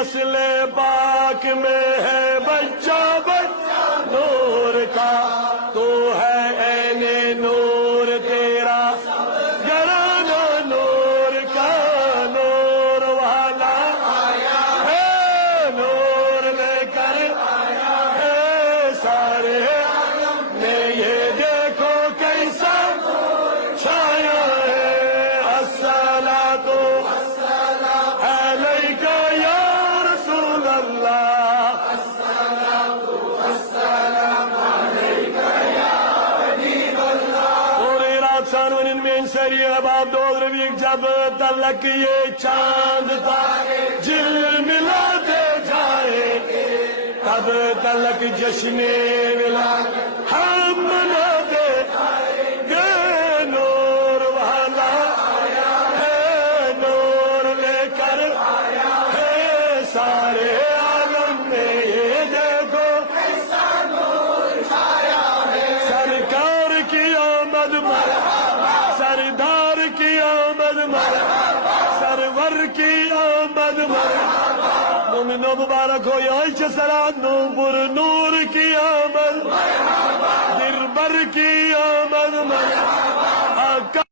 نسل پاک میں ہے بچہ بچہ نور کا تو ہے عین نور تیرا گھرانہ نور کا نور والا آیا ہے نور لے کر آیا ہے سارے عالم میں یہ دیکھو کیسا چھایا ہے الصلاۃ علیک یا رسول اللہ السلام علیک یا حبیب اللہ اور رات سانون میں سری باب دول رویق جب تلک یہ چاند تارے جل ملاتے جائیں گے تب تلک جشن ملاد ہم مناتے جائیں گے نور والا آیا ہے نور لے کر آیا ہے سارے عالم میں یہ دیکھو کیسا نور چھایا ہے سرکار کی آمد مرحبا سردار کی آمد مرحبا سرور کی آمد مرحبا مومنو مبارک ہو یا عائشہ سرات نور نور کی آمد مرحبا دربر کی آمد مرحبا